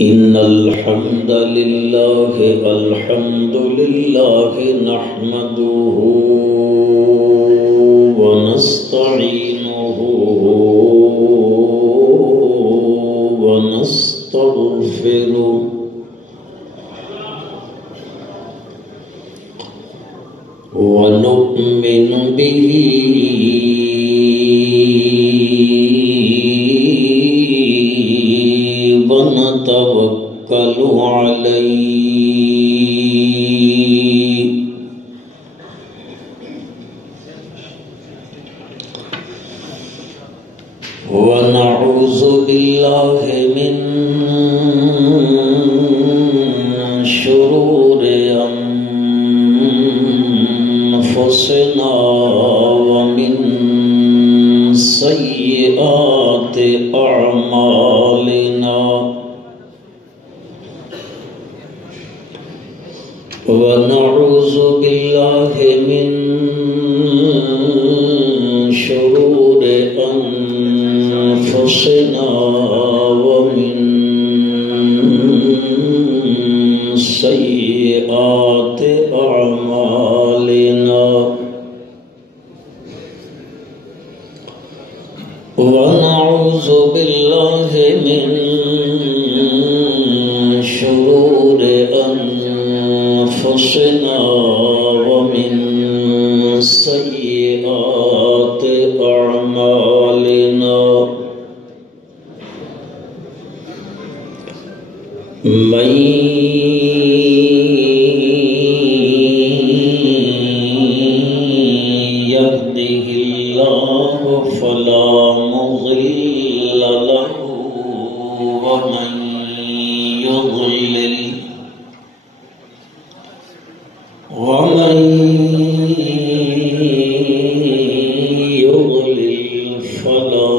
إن الحمد لله نحمده ونستعينه ونستغفره ونؤمن به ونتوكل عليه ونعوذ بالله من شرور أنفسنا ومن سيئات أعمالنا ونعوذ بالله من شرور أنفسنا ومن سيئات أعمالنا ونعوذ بالله من شرور أنفسنا ومن سيئات أعمالنا من يهده الله فلا مضل له ومن يضلل فلا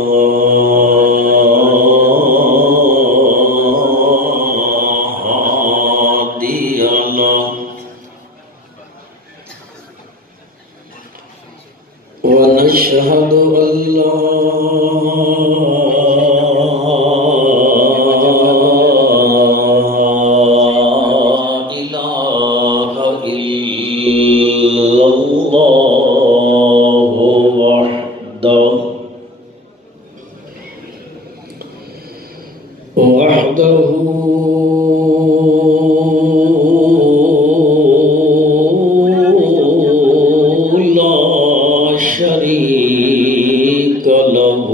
هادي له ونشهد أن لا إله إلا الله وحده لا شريك له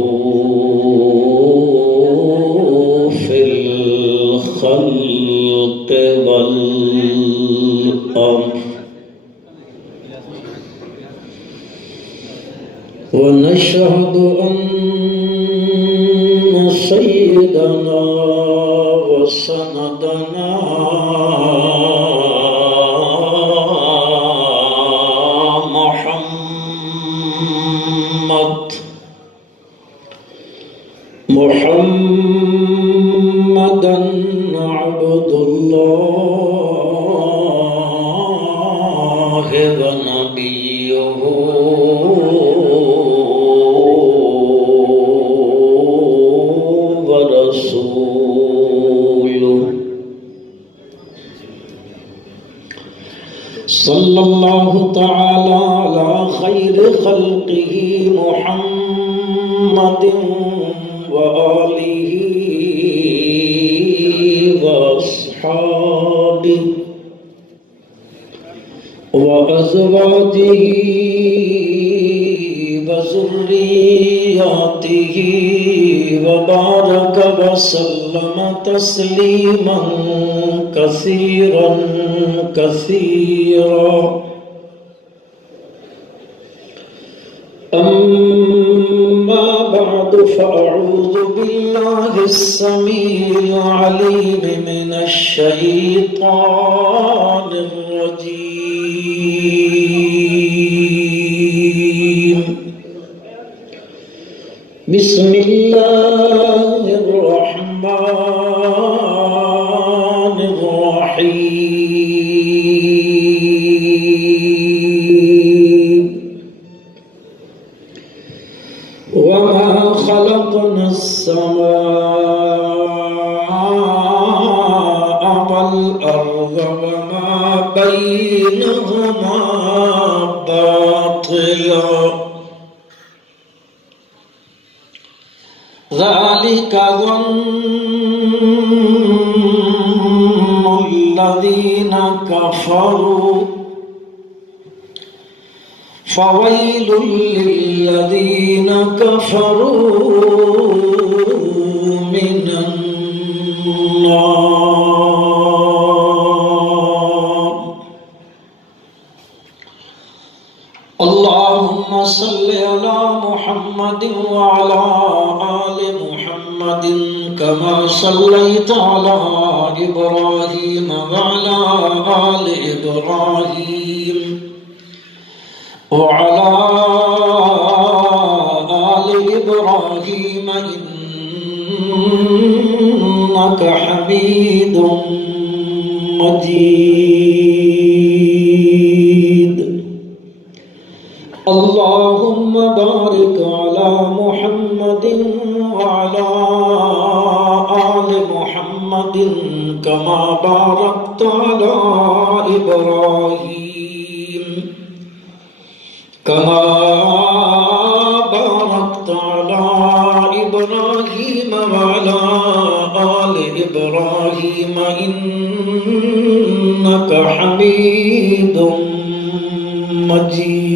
في الخلق والأمر ونشهد أن سيدنا وسندنا محمدا عبد الله ونبيه ورسوله صلى الله تعالى على خير خلقه محمد وآله وأصحابه وأزواجه وذرياته وبارك وسلم تسليما كثيرا كثيرا أما بعد فأعوذ بالله السميع العليم من الشيطان الرجيم بسم الله الرحمن الرحيم وما خلقنا السماء بينهما باطلا ذلك ظن الذين كفروا فويل للذين كفروا من النار. اللهم صل على محمد وعلى آل محمد كما صليت على إبراهيم وعلى آل إبراهيم وعلى آل إبراهيم إنك حميد مجيد. اللهم بارك على محمد وعلى آل محمد كما باركت على إبراهيم وعلى آل إبراهيم إنك حميد مجيد.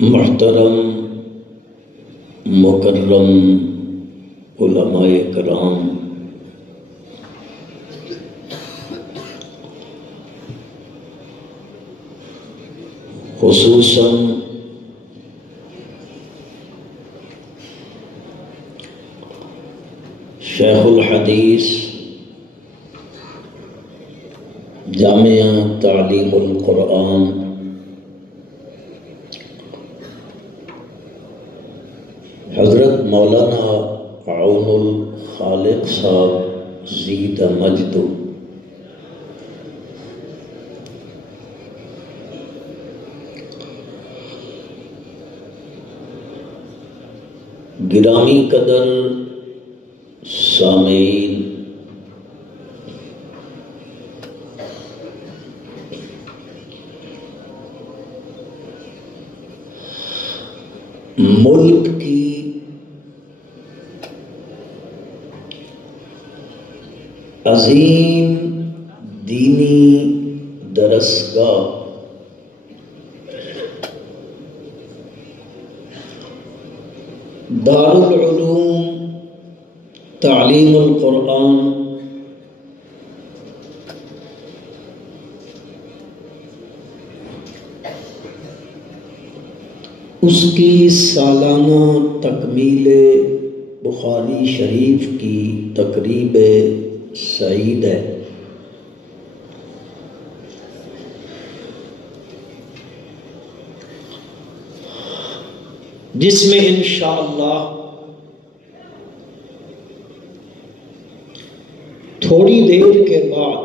محترم مکرم علماء کرام، خصوصاً شیخ الحدیث جامعہ تعلیم القرآن حضرت مولانا عون الخالق صاحب زید مجد، گرامی قدر سامعین، ملک کی عظیم دینی درسگاہ دارالعلوم تعلیم القرآن اس کی سالانہ تکمیل بخاری شریف کی تقریب سعید ہے. جس میں انشاءاللہ تھوڑی دیر کے بعد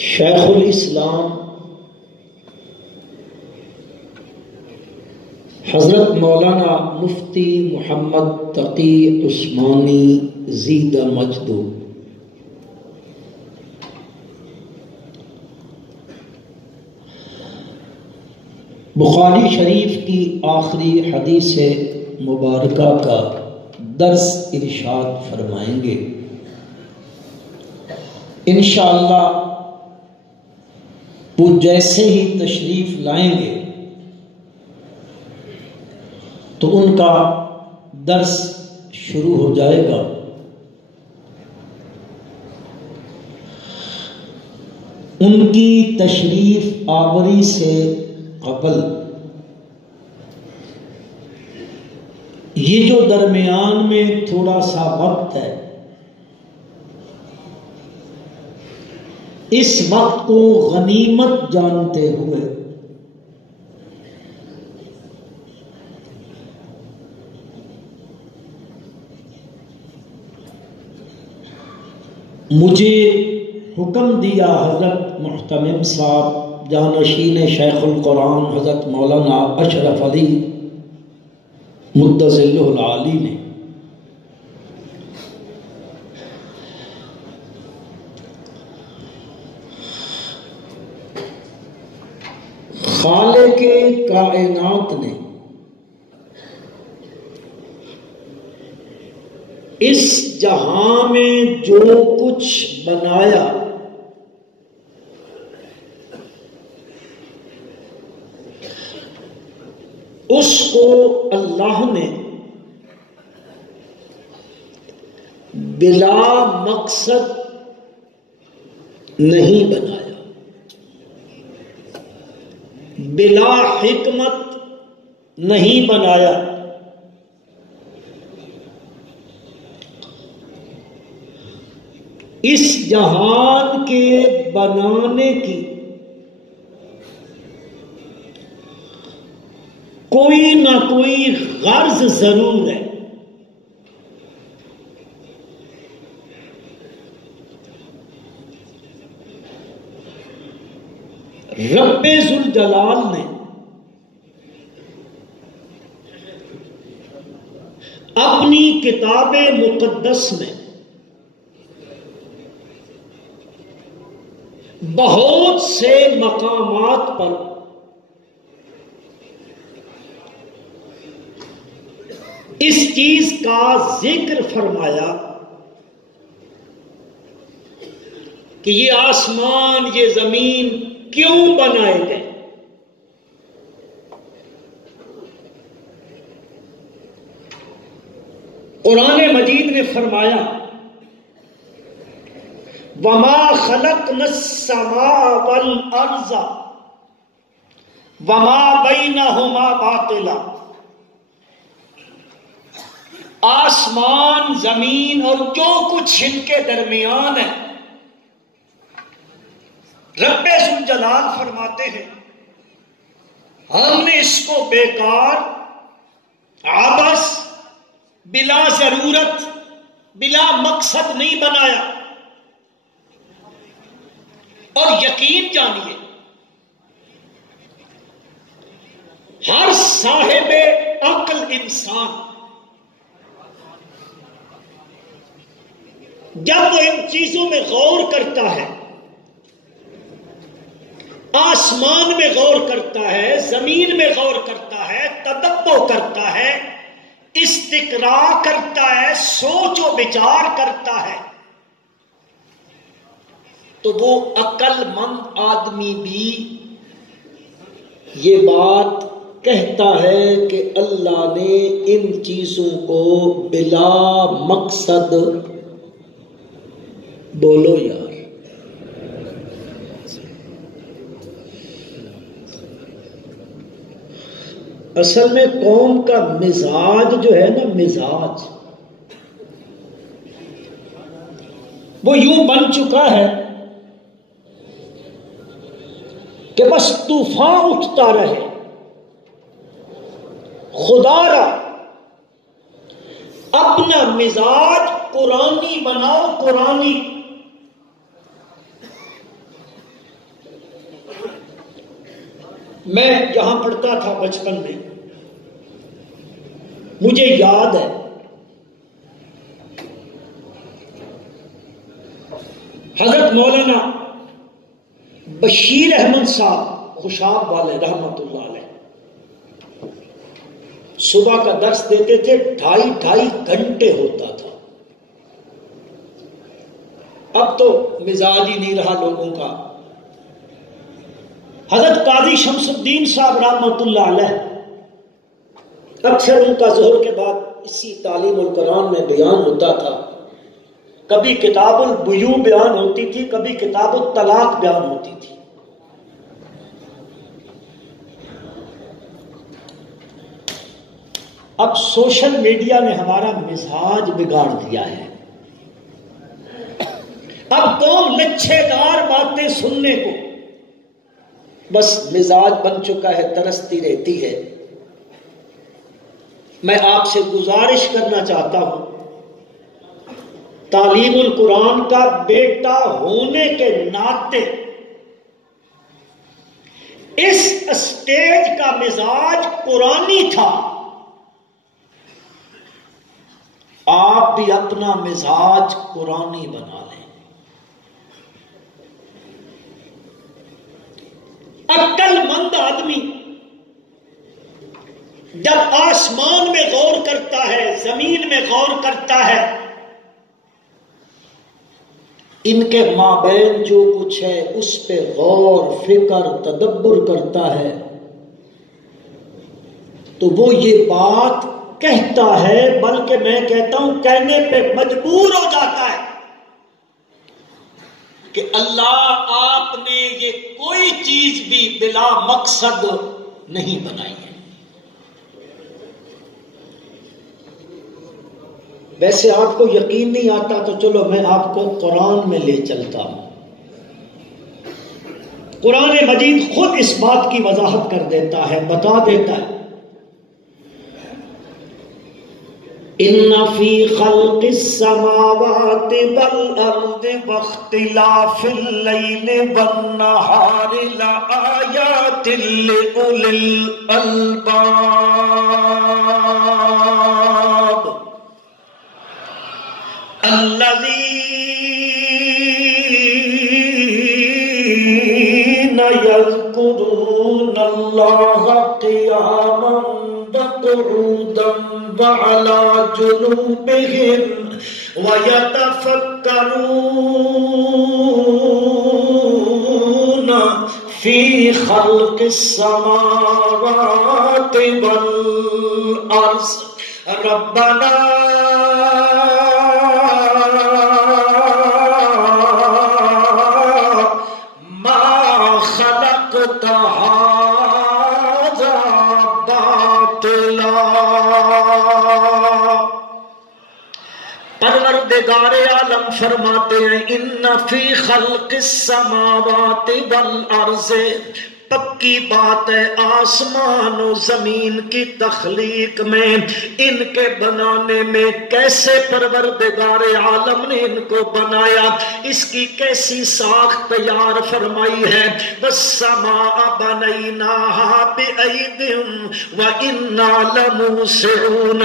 شیخ الاسلام حضرت مولانا مفتی محمد تقی عثمانی زید مجد بخاری شریف کی آخری حدیث مبارکہ کا درس ارشاد فرمائیں گے. انشاءاللہ وہ جیسے ہی تشریف لائیں گے تو ان کا درس شروع ہو جائے گا. ان کی تشریف آوری سے قبل یہ جو درمیان میں تھوڑا سا وقت ہے، اس وقت کو غنیمت جانتے ہوئے مجھے حکم دیا حضرت محتمم صاحب جانشین شیخ القرآن حضرت مولانا اشرف علی مدظلہ العالی نے خالق کائنات نے اس جہاں میں جو کچھ بنایا اس کو اللہ نے بلا مقصد نہیں بنایا، بلا حکمت نہیں بنایا، اس جہان کے بنانے کی کوئی نہ کوئی غرض ضرور ہے۔ رب ذوالجلال نے اپنی کتاب مقدس میں بہت سے مقامات پر اس چیز کا ذکر فرمایا کہ یہ آسمان یہ زمین کیوں بنائے گئے۔ قرآن مجید نے فرمایا وَمَا خَلَقْنَا السَّمَاءَ وَالْأَرْضَ وَمَا بَيْنَهُمَا بَاطِلًا، آسمان زمین اور جو کچھ ان کے درمیان ہے، رب ذوالجلال فرماتے ہیں ہم نے اس کو بیکار، عبث، بلا ضرورت، بلا مقصد نہیں بنایا۔ اور یقین جانیے ہر صاحب عقل انسان جب وہ ان چیزوں میں غور کرتا ہے، آسمان میں غور کرتا ہے، زمین میں غور کرتا ہے، تدبر کرتا ہے، استقراء کرتا ہے، سوچ و بچار کرتا ہے، تو وہ عقل مند آدمی بھی یہ بات کہتا ہے کہ اللہ نے ان چیزوں کو بلا مقصد، بولو یار، اصل میں قوم کا مزاج جو ہے نا، مزاج وہ یوں بن چکا ہے کہ بس طوفان اٹھتا رہے، خدا را اپنا مزاج قرآنی بناؤ، قرآنی۔ میں جہاں پڑھتا تھا بچپن میں، مجھے یاد ہے حضرت مولانا بشیر احمد صاحب خوشاب والے رحمت اللہ علیہ صبح کا درس دیتے تھے، 2.5 گھنٹے ہوتا تھا۔ اب تو مزاج ہی نہیں رہا لوگوں کا۔ حضرت قاضی شمس الدین صاحب رحمت اللہ علیہ اکثر ان کا ظہر کے بعد اسی تعلیم القرآن میں بیان ہوتا تھا، کبھی کتاب البیوع بیان ہوتی تھی، کبھی کتاب الطلاق بیان ہوتی تھی۔ اب سوشل میڈیا نے ہمارا مزاج بگاڑ دیا ہے، اب قوم لچھے دار باتیں سننے کو بس مزاج بن چکا ہے، ترستی رہتی ہے۔ میں آپ سے گزارش کرنا چاہتا ہوں، تعلیم القرآن کا بیٹا ہونے کے ناطے اس اسٹیج کا مزاج قرآنی تھا. آپ بھی اپنا مزاج قرآنی بنا لیں. عقل مند آدمی جب آسمان میں غور کرتا ہے، زمین میں غور کرتا ہے، ان کے مابین جو کچھ ہے اس پہ غور فکر تدبر کرتا ہے، تو وہ یہ بات کہتا ہے، بلکہ میں کہتا ہوں کہنے پہ مجبور ہو جاتا ہے کہ اللہ آپ نے یہ کوئی چیز بھی بلا مقصد نہیں بنائی ہے. ویسے آپ کو یقین نہیں آتا تو چلو میں آپ کو قرآن میں لے چلتا ہوں. قرآن مجید خود اس بات کی وضاحت کر دیتا ہے، بتا دیتا ہے. ان فی خلق السماوات والارض واختلاف اللیل والنہار لآیات لأولی الالباب الذین یذکرون اللہ قیاما وقعودا وعلى جنوبهم ويتفكرون في خلق السماوات والأرض ربنا ما خلقت هذا باطلا. پروردگار عالم فرماتے ہیں ان فی خلق السماوات والارض، پکی بات ہے آسمان و زمین کی تخلیق میں، ان کے بنانے میں کیسے پروردگار عالم نے ان کو بنایا، اس کی کیسی ساخت تیار فرمائی ہے. والسماء بنیناها بأید وإنا لموسعون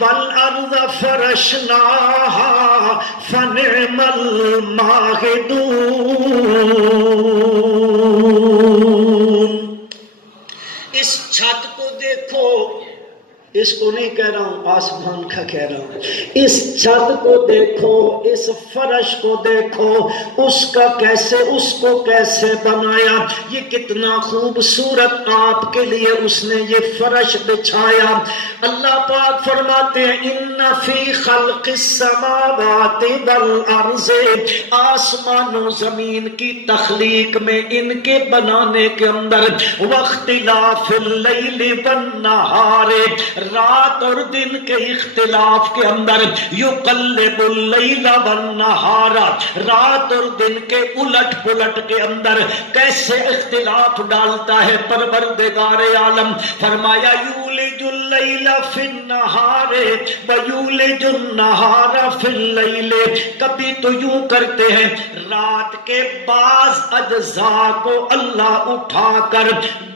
والأرض فرشناها فنعم الماہدون. اس چھت کو دیکھو، اس کو نہیں کہہ رہا ہوں، آسمان کا کہہ رہا ہوں. اس چھت کو دیکھو، اس فرش کو دیکھو، اس کو کیسے بنایا، یہ کتنا خوبصورت آپ کے لیے اس نے یہ فرش بچھایا. اللہ پاک فرماتے ہیں ان فی خلق السماوات والارض، آسمان و زمین کی تخلیق میں، ان کے بنانے کے اندر، واختلاف اللیل والنہار، رات اور دن کے اختلاف کے اندر، یقلب اللیل والنہار، رات اور دن کے الٹ پلٹ کے اندر کیسے اختلاف ڈالتا ہے پروردگار عالم. فرمایا یولج اللیل فی النہار ویولج النہار فی اللیل. کبھی تو یوں کرتے ہیں رات کے بعض اجزاء کو اللہ اٹھا کر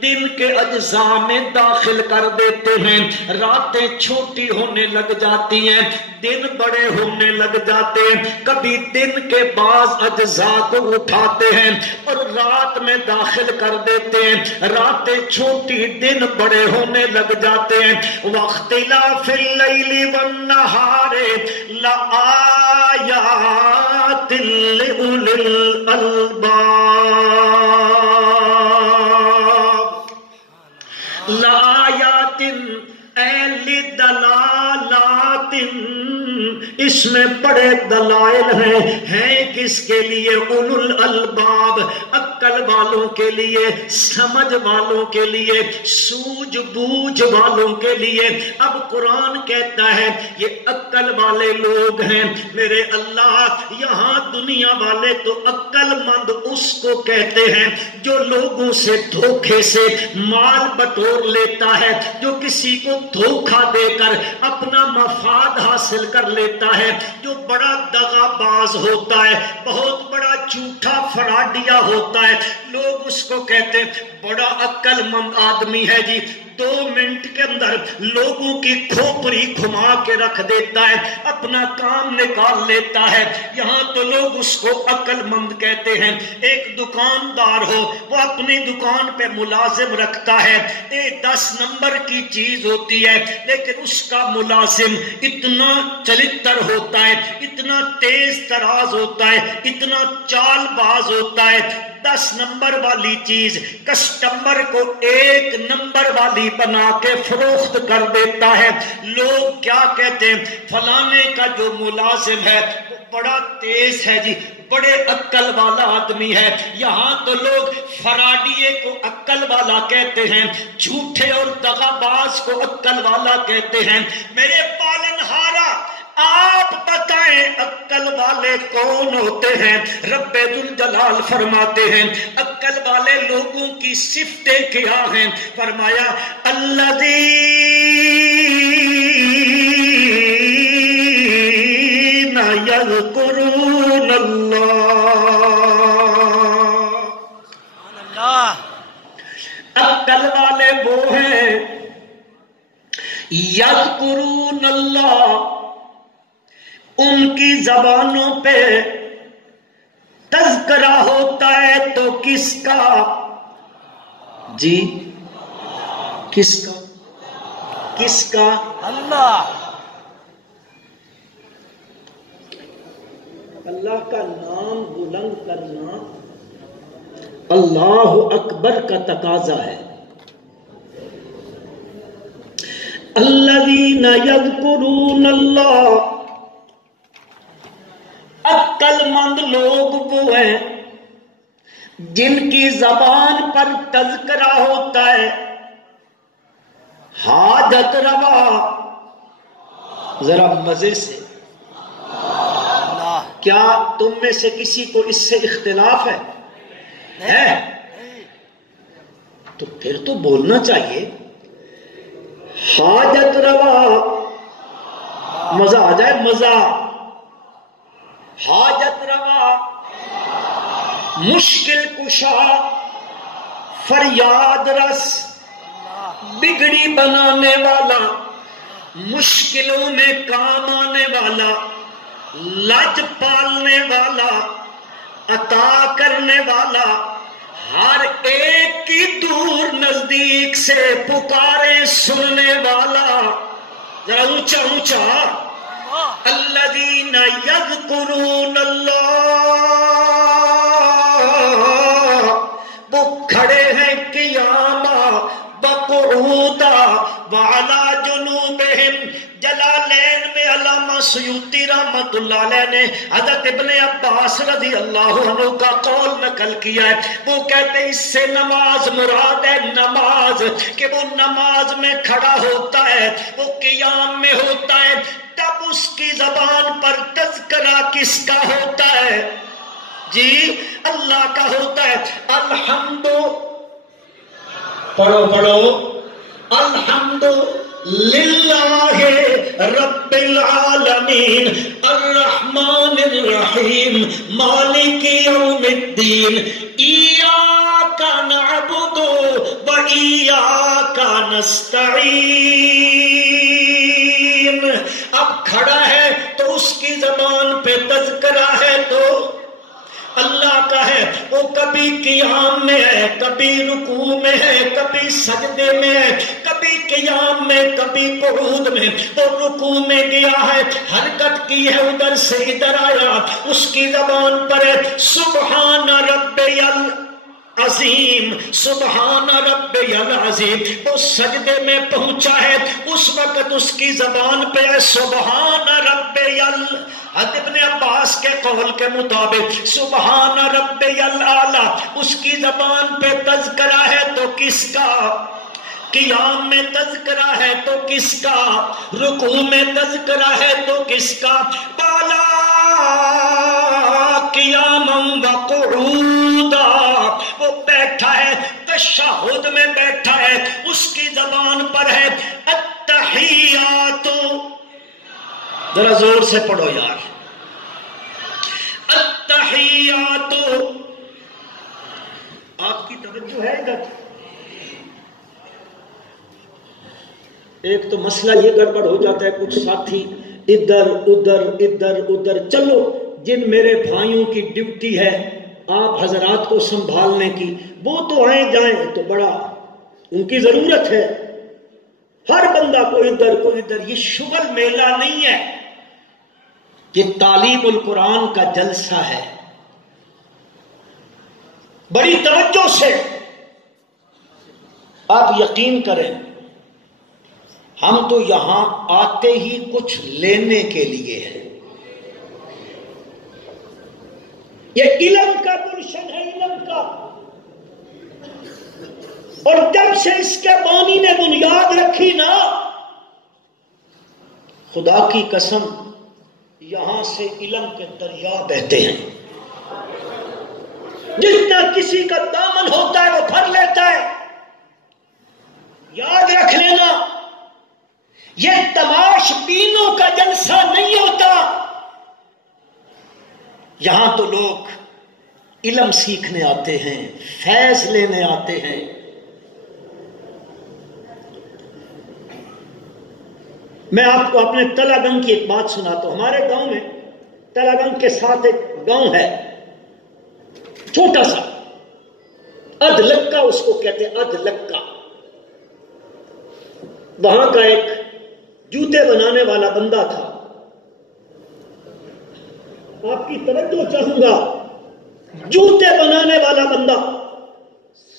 دن کے اجزاء میں داخل کر دیتے ہیں، راتیں چھوٹی ہونے لگ جاتی ہیں، دن بڑے ہونے لگ جاتے ہیں. کبھی دن کے بعض اجزاء کو اٹھاتے ہیں اور رات میں داخل کر دیتے ہیں، راتیں چھوٹی دن بڑے ہونے لگ جاتے ہیں. واختلاف اللیل والنہار لآیات لأولی الالباب. لآیات لدلالات، اس میں بڑے دلائل ہیں کس کے لیے؟ اولو الالباب، عقل والوں کے لیے، سمجھ والوں کے لیے، سوجھ بوجھ والوں کے لیے۔ اب قرآن کہتا ہے یہ عقل والے لوگ ہیں میرے اللہ۔ یہاں دنیا والے تو عقل مند اس کو کہتے ہیں جو لوگوں سے دھوکے سے مال بٹور لیتا ہے، جو کسی کو دھوکہ دے کر اپنا مفاد حاصل کر لیتا ہے، جو بڑا دغا باز ہوتا ہے، بہت بڑا جھوٹا فراڈیا ہوتا ہے۔ لوگ اس کو کہتے ہیں بڑا عقل مند آدمی ہے جی، 2 منٹ کے اندر لوگوں کی کھوپڑی گھما کے رکھ دیتا ہے، اپنا کام نکال لیتا ہے۔ یہاں تو لوگ اس کو عقل مند کہتے ہیں۔ ایک دکاندار ہو، وہ اپنی دکان پہ ملازم رکھتا ہے، 10 نمبر کی چیز ہوتی ہے، لیکن اس کا ملازم اتنا چلتر ہوتا ہے، اتنا تیز تراز ہوتا ہے، اتنا چال باز ہوتا ہے، 10 نمبر والی چیز کسٹمر کو 1 نمبر والی بنا کے فروخت کر دیتا ہے۔ لوگ کیا کہتے ہیں، فلانے کا جو ملازم ہے وہ بڑا تیز ہے جی، بڑے عقل والا آدمی ہے۔ یہاں تو لوگ فراڈیے کو عقل والا کہتے ہیں، جھوٹے اور دغا باز کو عقل والا کہتے ہیں۔ میرے پالنہارا آپ بتائیں عقل والے کون ہوتے ہیں؟ رب ذوالجلال فرماتے ہیں عقل والے لوگوں کی صفتیں کیا ہیں؟ فرمایا الذین یذکرون اللہ۔ عقل والے وہ ہیں یذکرون اللہ، ان کی زبانوں پہ تذکرہ ہوتا ہے تو کس کا جی؟ کس کا؟ کس کا؟ اللہ۔ اللہ کا نام بلند کرنا اللہ اکبر کا تقاضا ہے۔ الذین یذکرون اللہ، عقل مند لوگ وہ ہیں جن کی زبان پر تذکرہ ہوتا ہے، حاجت روا۔ ذرا مزے سے، کیا تم میں سے کسی کو اس سے اختلاف ہے؟ تو پھر تو بولنا چاہیے حاجت روا، مزہ آ جائے، مزہ۔ حاجت روا، مشکل کشا، فریاد رس، بگڑی بنانے والا، مشکلوں میں کام آنے والا، لج پالنے والا، عطا کرنے والا، ہر ایک کی دور نزدیک سے پکارے سننے والا۔ ذرا اونچا اونچا، الذین یذکرون اللہ، وہ کھڑے ہیں قیاما بقعودا وعلی جنوبہم۔ جلالین میں علامہ سیوطی رحمت اللہ علیہ نے حضرت ابن عباس رضی اللہ عنہ کا قول نقل کیا ہے۔ وہ کہتے ہیں اس سے نماز مراد ہے، نماز، کہ وہ نماز میں کھڑا ہوتا ہے، وہ قیام میں ہوتا ہے، تب اس کی زبان پر تذکرہ کس کا ہوتا ہے جی؟ اللہ کا ہوتا ہے۔ الحمد، پڑھو پڑھو، الحمد للہ رب العالمین الرحمن الرحیم مالک یوم الدین ایاک نعبد و ایاک نستعین۔ اب کھڑا ہے تو اس کی زبان پہ تذکرہ ہے تو اللہ کا ہے۔ وہ کبھی قیام میں ہے، کبھی رکوع میں ہے، کبھی سجدے میں ہے، کبھی قیام میں، کبھی قعود میں۔ وہ رکوع میں گیا ہے، حرکت کی ہے، ادھر سے ادھر آیا، اس کی زبان پر ہے سبحان ربی عظیم سبحان ربی العظیم، وہ سجدے میں پہنچا ہے، اس وقت اس کی زبان پہ ہے سبحان ربی حضرت ابن عباس کے قول کے مطابق سبحان ربی الاعلی، اس کی زبان پہ تذکرہ ہے تو کس کا؟ قیام میں تذکرہ ہے تو کس کا؟ رکوع میں تذکرہ ہے تو کس کا؟ بالا قیاما وقعودا، وہ بیٹھا ہے تشہد میں بیٹھا ہے، اس کی زبان پر ہے التحیات، ذرا زور سے پڑھو یار، التحیات۔ آپ کی توجہ ہے ادھر؟ ایک تو مسئلہ یہ گڑبڑ ہو جاتا ہے، کچھ ساتھی ادھر ادھر چلو، جن میرے بھائیوں کی ڈیوٹی ہے آپ حضرات کو سنبھالنے کی، وہ تو آئیں جائیں تو بڑا ان کی ضرورت ہے، ہر بندہ کو ادھر، یہ شغل میلہ نہیں ہے، یہ تعلیم القرآن کا جلسہ ہے۔ بڑی توجہ سے آپ یقین کریں، ہم تو یہاں آتے ہی کچھ لینے کے لیے ہیں، یہ علم کا گلشن ہے، علم کا، اور جب سے اس کے بانی نے بنیاد رکھی نا، خدا کی قسم یہاں سے علم کے دریا بہتے ہیں، جتنا کسی کا دامن ہوتا ہے وہ بھر لیتا ہے۔ یاد رکھ لینا، یہ تماش بینوں کا جلسہ نہیں ہوتا، یہاں تو لوگ علم سیکھنے آتے ہیں، فیض لینے آتے ہیں۔ میں آپ کو اپنے تلا گنگ کی ایک بات سناتا ہوں۔ ہمارے گاؤں میں تلا گنگ کے ساتھ ایک گاؤں ہے چھوٹا سا، ادلکا اس کو کہتے ہیں، ادلکا۔ وہاں کا ایک جوتے بنانے والا بندہ تھا، آپ کی توجہ چاہوں گا، جوتے بنانے والا بندہ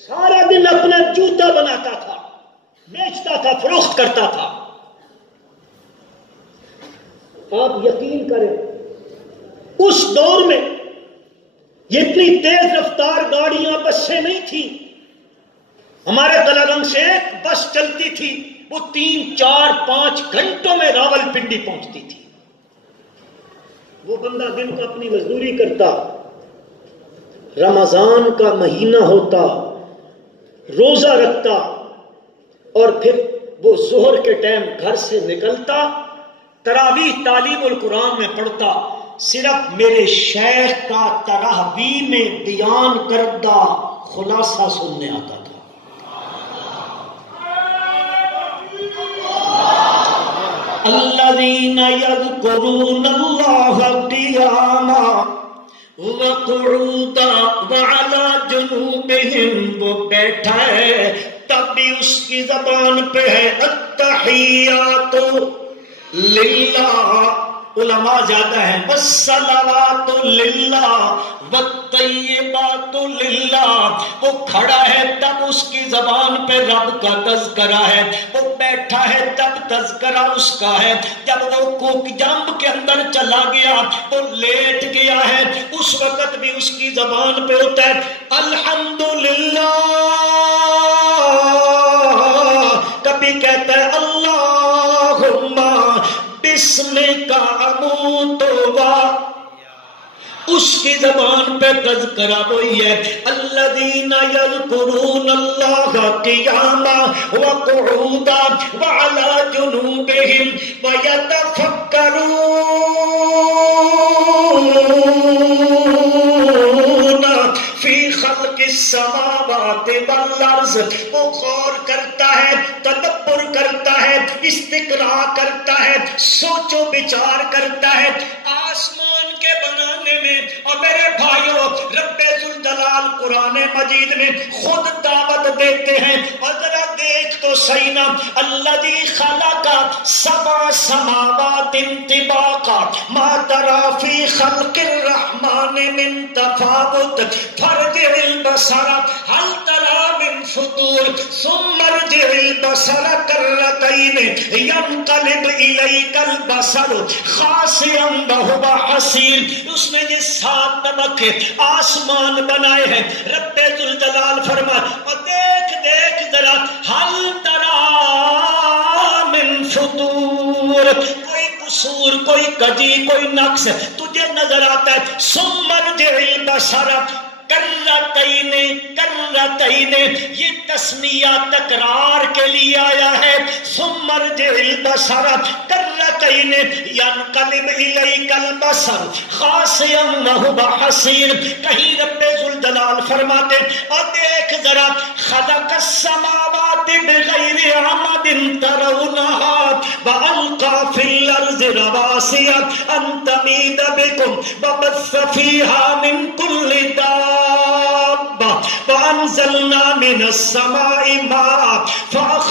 سارا دن اپنا جوتا بناتا تھا، بیچتا تھا، فروخت کرتا تھا۔ آپ یقین کریں اس دور میں یہ اتنی تیز رفتار گاڑیاں بسیں نہیں تھی، ہمارے تلگنگ سے ایک بس چلتی تھی، وہ 3 4 5 گھنٹوں میں راول پنڈی پہنچتی تھی۔ وہ بندہ دن کو اپنی مزدوری کرتا، رمضان کا مہینہ ہوتا، روزہ رکھتا، اور پھر وہ ظہر کے ٹائم گھر سے نکلتا، تراویح تعلیم القرآن میں پڑھتا، صرف میرے شیخ کا تراویح میں بیان کردہ خلاصہ سننے آتا تھا۔ الذین یذکرون اللہ قیاما وقعودا وعلی جنوبہم، وہ بیٹھا ہے تب بھی اس کی زبان پہ ہے التحیات للہ، علماء زیادہ ہیں، والصلوات للہ والطیبات للہ۔ وہ کھڑا ہے تب اس کی زبان پہ رب کا تذکرہ ہے، وہ بیٹھا ہے تب تذکرہ اس کا ہے، جب وہ کوک جنب کے اندر چلا گیا، وہ لیٹ گیا ہے، اس وقت بھی اس کی زبان پہ ہوتا ہے الحمدللہ، کبھی کہتا ہے اللہم بسمک اموت و، اس کی زبان پہ تذکرہ وہی ہے الذین یذکرون اللہ قیاما وقعودا وعلی جنوبہم ویتفکرون فی خلق السماوات والارض، وہ غور کرتا ہے، تدبر کرتا ہے، استقراء کرتا ہے، سوچ و بچار کرتا ہے آسمان کے بنانے میں۔ اور میرے بھائیوں، رب ذوالجلال قرآن مجید میں خود دعوت دیتے ہیں. اور ذرا دیکھ تو صحیح نا، الذی خلق سبع سماوات طباقا ما تری فی خلق الرحمن من تفاوت فارجع البصر هل تری من فطور ثم ارجع البصر کرتین ینقلب الیک البصر خاسئا وهو حسیر. اس نے یہ 7 طبقے آسمان بنائے ہیں. رب ذوالجلال فرمائے اور دیکھ ذرا حل تری من فطور، کوئی قصور، کوئی کجی، کوئی نقص تجھے نظر آتا ہے؟ ثم ارجع البصر کرتین، یہ تسنیہ تکرار کے لیے آیا ہے. ثم ارجع البصر کرتین ینقلب الیک البصر خاسئا وهو حسیر. کہیں رب ذوالجلال فرماتے اور دیکھ ذرا خلق السماوات بغیر عمد ترونها والقى في الارض رواسي ان تميد بكم وبث فيها من كل دابة وأنزلنا من السماء ماء فأخرجنا